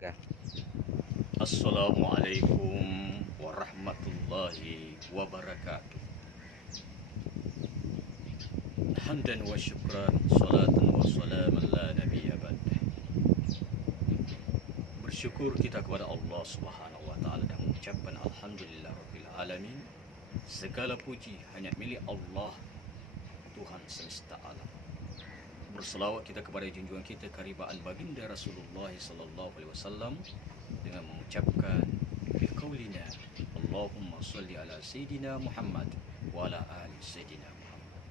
Kah? Assalamualaikum warahmatullahi wabarakatuh. Hamdan wa syukran, salatan wa salaman la nabiyya ba'dah. Bersyukur kita kepada Allah Subhanahu wa taala dan mengucapkan alhamdulillah rabbil alamin. Segala puji hanya milik Allah, Tuhan semesta alam. Berselawat kita kepada junjungan kita karibaan baginda Rasulullah sallallahu alaihi wasallam dengan mengucapkan biqaulina Allahumma salli ala sayyidina Muhammad wa ala ali sayyidina Muhammad.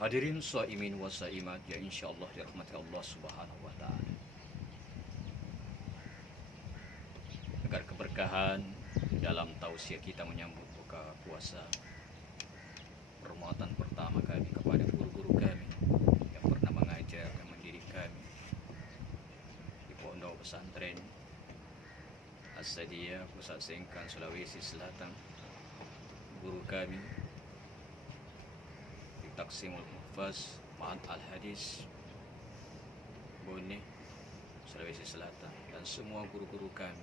Hadirin shaimin wa saimat ya insyaallah dirahmati Allah Subhanahu wa taala. Agar keberkahan dalam tausiah kita menyambut buka puasa Ramadan pertama kami kepada guru-guru kami yang pernah mengajar dan mendidik kami di Pondok Pesantren As-Sadiyah Pusat Sengkang Sulawesi Selatan, guru kami di Taksimul Muhfaz Ma'ad Al-Hadis Bone Sulawesi Selatan, dan semua guru-guru kami,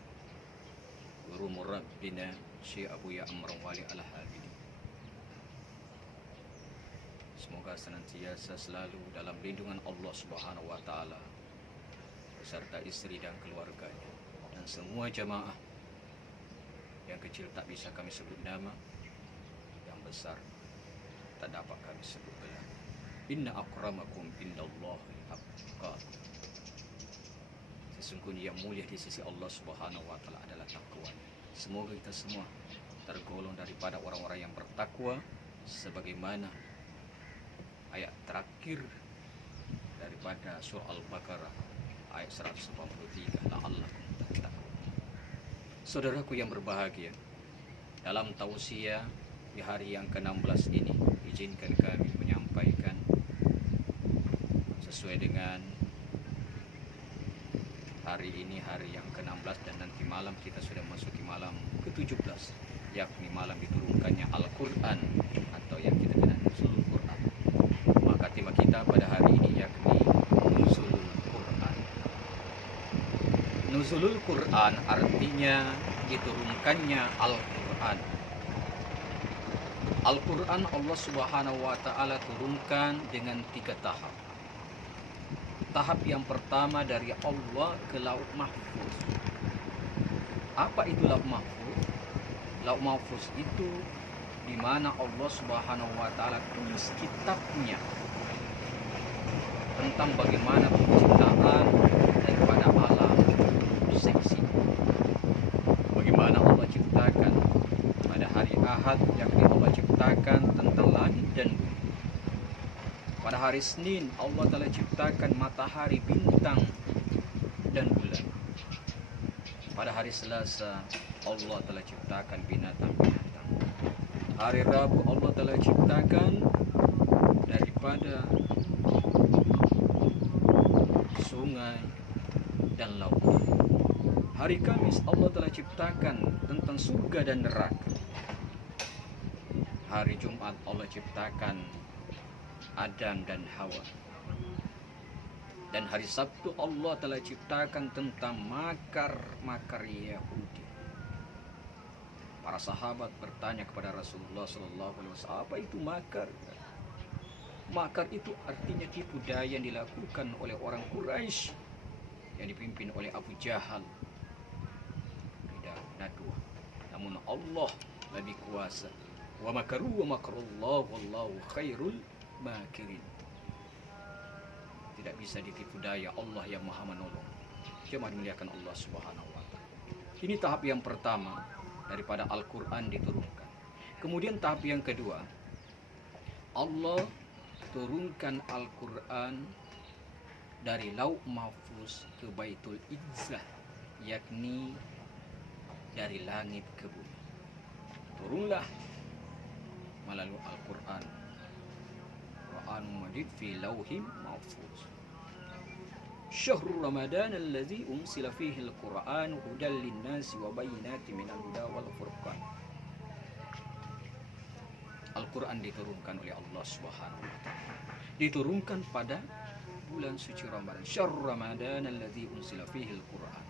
guru murabbina Syekh Abu Ya Amran Wali Al-Habidi. Semoga senantiasa selalu dalam lindungan Allah Subhanahu wa taala beserta istri dan keluarganya dan semua jamaah. Yang kecil tak bisa kami sebut nama, yang besar tak dapat kami sebut belah. Inna akramakum indallahi atqakum. Sesungguhnya yang mulia di sisi Allah Subhanahu wa taala adalah takwa. Semoga kita semua tergolong daripada orang-orang yang bertakwa sebagaimana ayat terakhir daripada surah Al-Baqarah ayat 183, la'allakum tattaqun. Saudaraku yang berbahagia, dalam tausiah di hari yang ke-16 ini, izinkan kami menyampaikan sesuai dengan hari ini hari yang ke-16 dan nanti malam kita sudah masuki malam ke-17, yakni malam diturunkannya Al-Quran atau yang kita kenal Nuzulul Quran. Maka tema kita pada hari ini yakni Nuzulul Quran. Nuzulul Quran artinya diturunkannya Al-Quran. Al-Quran Allah Subhanahu wa taala turunkan dengan 3 tahap. Tahap yang pertama dari Allah ke Lauh Mahfuz. Apa itu Lauh Mahfuz? Lauh Mahfuz itu di mana Allah Subhanahu wa taala tulis kitabnya tentang bagaimana penciptaan daripada alam seksi. Bagaimana Allah ciptakan pada hari Ahad, yakni Allah ciptakan tentang langit dan bumi. Pada hari Senin Allah telah ciptakan matahari, bintang dan bulan. Pada hari Selasa Allah telah ciptakan binatang-binatang. Hari Rabu Allah telah ciptakan daripada sungai dan lautan. Hari Kamis Allah telah ciptakan tentang surga dan neraka. Hari Jumat Allah ciptakan Adam dan Hawa. Dan hari Sabtu Allah telah ciptakan tentang makar-makar Yahudi. Para sahabat bertanya kepada Rasulullah SAW, apa itu makar? Makar itu artinya tipu daya yang dilakukan oleh orang Quraisy yang dipimpin oleh Abu Jahal. Tidak nadwa. Namun Allah lebih kuasa. Wa makaru wa makarullah wallahu khairul makirin. Tidak bisa ditipu daya Allah yang Maha Menolong. Jemaah dimuliakan Allah Subhanahu wa taala. Ini tahap yang pertama daripada Al-Qur'an diturunkan. Kemudian tahap yang kedua, Allah turunkan Al-Qur'an dari Lauh Mahfuz ke Baitul Izzah, yakni dari langit ke bumi. Turunlah melalui Al-Qur'an. Quran Majid fi Lauhim Mahfuz. Syahrul Ramadan alladzi unsila fihi al-Quran hudal lin-nasi wa bayyinatin minal huda wal furqan. Al-Quran diturunkan oleh Allah Subhanahu wa taala. Diturunkan pada bulan suci Ramadan. Syahrul Ramadan alladzi unsila fihi al-Qur'an.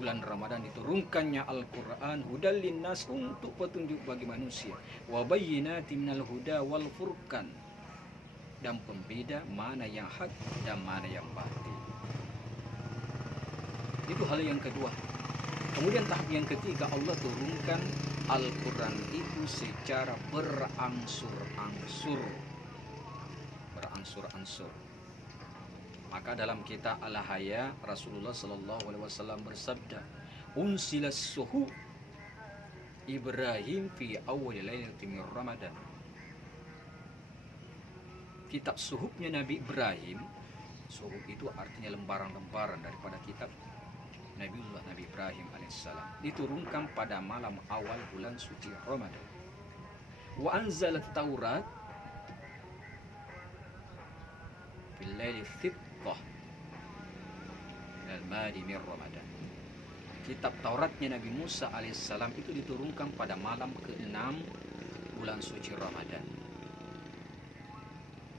Bulan Ramadan diturunkannya Al-Qur'an hudal linnas, untuk petunjuk bagi manusia, wa bayyinatin minal huda wal furqan, dan pembeda mana yang hak dan mana yang batil. Itu hal yang kedua. Kemudian tahap yang ketiga, Allah turunkan Al-Quran itu secara berangsur-angsur. Maka dalam kitab Al-Haya, Rasulullah SAW bersabda, unsilas suhu Ibrahim fi awal lailati min Ramadan. Kitab suhufnya Nabi Ibrahim, suhuf itu artinya lembaran-lembaran daripada kitab Nabiullah Nabi Ibrahim alaihissalam, diturunkan pada malam awal bulan suci Ramadan. Wa anzalat Taurat fil laili thittah minal madi min Ramadan. Kitab Tauratnya Nabi Musa alaihissalam itu diturunkan pada malam ke-6 bulan suci Ramadan.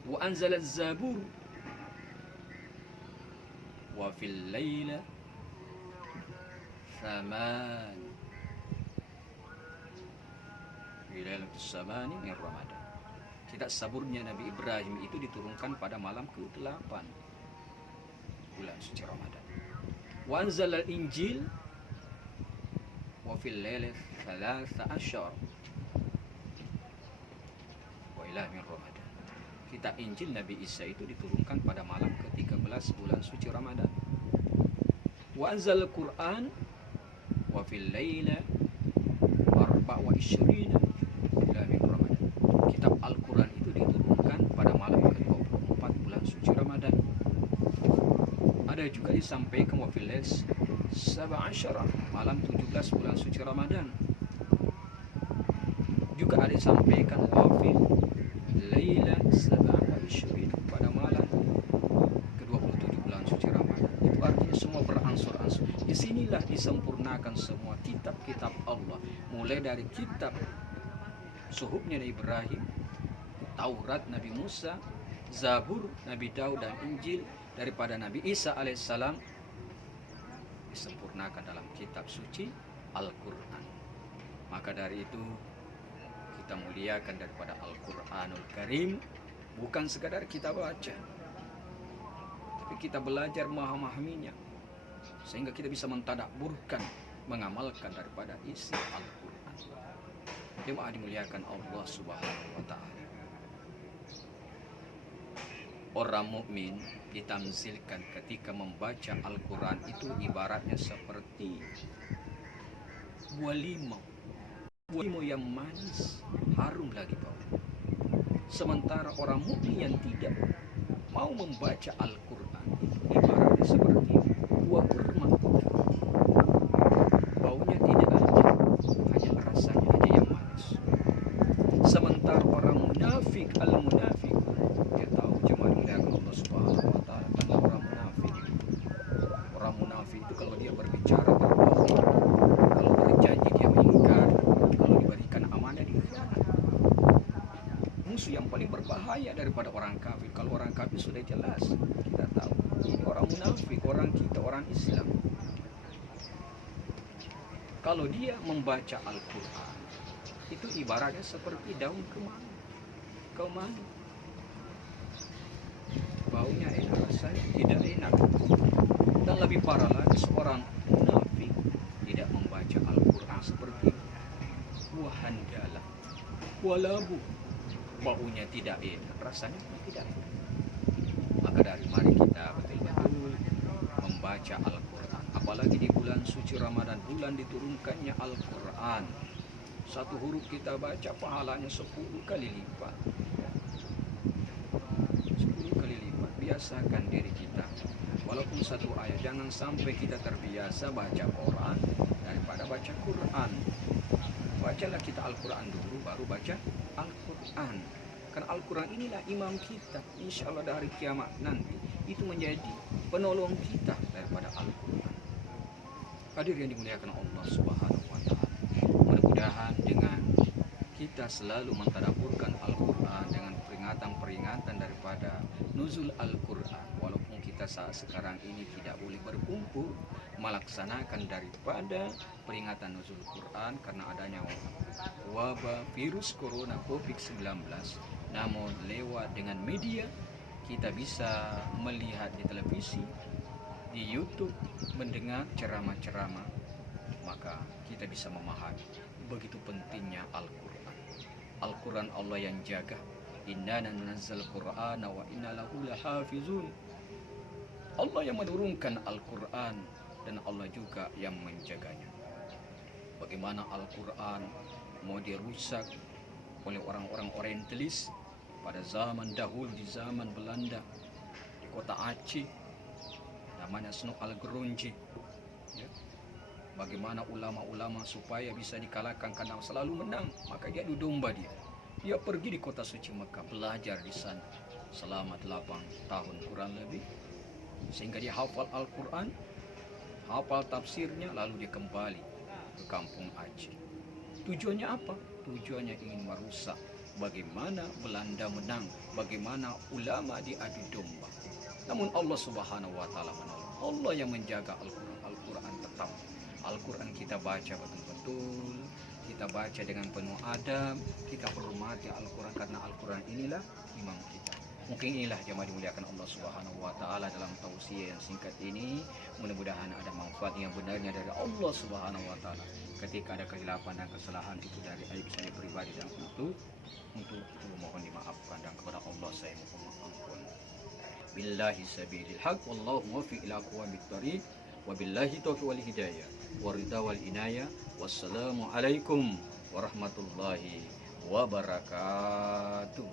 Wa anzalat Zabur wa fil laila Saman Bilailatul Samani min Ramadan. Kitab Saburnya Nabi Ibrahim itu diturunkan pada malam ke-8 bulan suci Ramadan. Wa anzalal Injil wa fil lailati 13 wa ila min Ramadan. Kitab Injil Nabi Isa itu diturunkan pada malam ke-13 bulan suci Ramadan. Wa anzalal Quran wa fil laila 24 ila min Ramadan. Kitab Al-Quran itu diturunkan pada malam ke-24 bulan suci Ramadan. Ada juga disampaikan wa fil lail 17 malam 17 bulan suci Ramadan. Juga ada disampaikan wa fil laila 27 pada malam ke-27 bulan suci Ramadan. Itu artinya semua berangsur-angsur. Disinilah disempurnakan semua kitab-kitab Allah, mulai dari kitab suhufnya Nabi Ibrahim, Taurat Nabi Musa, Zabur Nabi Daud, dan Injil daripada Nabi Isa alaihissalam, disempurnakan dalam kitab suci Al-Quran. Maka dari itu kita muliakan daripada Al-Quranul Karim, bukan sekadar kita baca, tapi kita belajar memahaminya, sehingga kita bisa mentadabburkan, mengamalkan daripada isi Al-Quran. Jemaah dimuliakan Allah Subhanahu wa Ta'ala. Orang mukmin ditamzilkan ketika membaca Al-Quran itu ibaratnya seperti buah limau. Buah limau yang manis, harum lagi bau. Sementara orang mukmin yang tidak mau membaca Al-Quran itu ibaratnya seperti buah kurma. Baunya tidak ada, hanya rasanya aja yang manis. Sementara orang munafik, al-munafik, dia tahu jemaah dimuliakan Allah Subhanahu wa Ta'ala, karena orang munafik itu kalau dia berbicara berbohong, kalau berjanji dia mengingkar, kalau diberikan amanah dia khianat. Musuh yang paling berbahaya daripada orang kafir. Kalau orang kafir sudah jelas, kita tahu ini orang munafik, orang kita, orang Islam. Kalau dia membaca Al-Quran, itu ibaratnya seperti daun kemangi. Baunya enak, rasanya tidak enak. Dan lebih parah lagi, seorang munafik tidak membaca Al-Quran seperti buah handala, buah labu. Baunya tidak enak, rasanya tidak enak. Maka dari mari kita betul-betul membaca Al-Quran. Apalagi di bulan suci Ramadan, bulan diturunkannya Al-Quran. Satu huruf kita baca pahalanya 10 kali lipat. 10 kali lipat. Biasakan diri kita, walaupun satu ayat, jangan sampai kita terbiasa baca Quran daripada baca Quran. Bacalah kita Al-Quran dulu, baru baca Al-Quran. Karena Al-Quran inilah imam kita. Insya Allah dari kiamat nanti itu menjadi penolong kita daripada Al-Quran. Hadir yang dimuliakan Allah Subhanahu wa Ta'ala. Mudah-mudahan dengan kita selalu mentadabburkan Al-Quran dengan peringatan-peringatan daripada nuzul Al-Quran. Walaupun kita saat sekarang ini tidak boleh berkumpul melaksanakan daripada peringatan nuzul Quran karena adanya wabah virus corona COVID-19, namun lewat dengan media kita bisa melihat di televisi, di YouTube, mendengar ceramah-ceramah, maka kita bisa memahami begitu pentingnya Al-Quran. Al-Quran Allah yang jaga. Inna nazzal Qur'ana wa inna lahu lahafizun. Allah yang menurunkan Al-Quran dan Allah juga yang menjaganya. Bagaimana Al-Quran mau dirusak oleh orang-orang orientalis pada zaman dahulu, di zaman Belanda, di kota Aceh, namanya Sno Algeronji, ya. Bagaimana ulama-ulama supaya bisa dikalahkan karena selalu menang, maka dia adu domba dia. Dia pergi di kota suci Mekah, belajar di sana selama 8 tahun kurang lebih, sehingga dia hafal Al-Quran, hafal tafsirnya, lalu dia kembali ke kampung Aceh. Tujuannya apa? Tujuannya ingin merusak. Bagaimana Belanda menang, bagaimana ulama diadu domba. Namun Allah Subhanahu wa Ta'ala menolong. Allah yang menjaga Al-Quran. Al-Quran tetap. Al-Quran kita baca betul-betul, kita baca dengan penuh adab, kita hormati Al-Quran karena Al-Quran inilah imam kita. Mungkin inilah jemaah dimuliakan Allah Subhanahu wa Ta'ala dalam tausiah yang singkat ini. Mudah-mudahan ada manfaat yang benarnya dari Allah Subhanahu wa Ta'ala. Ketika ada kehilapan dan kesalahan itu dari aib saya pribadi dan untuk itu mohon dimaafkan, dan kepada Allah saya mohon ampun. Billahi sabilil haq wallahu muwaffiq ila aqwamit thoriq. Wabillahi taufiq wal hidayah waridha wal inayah. Wassalamu alaikum warahmatullahi wabarakatuh.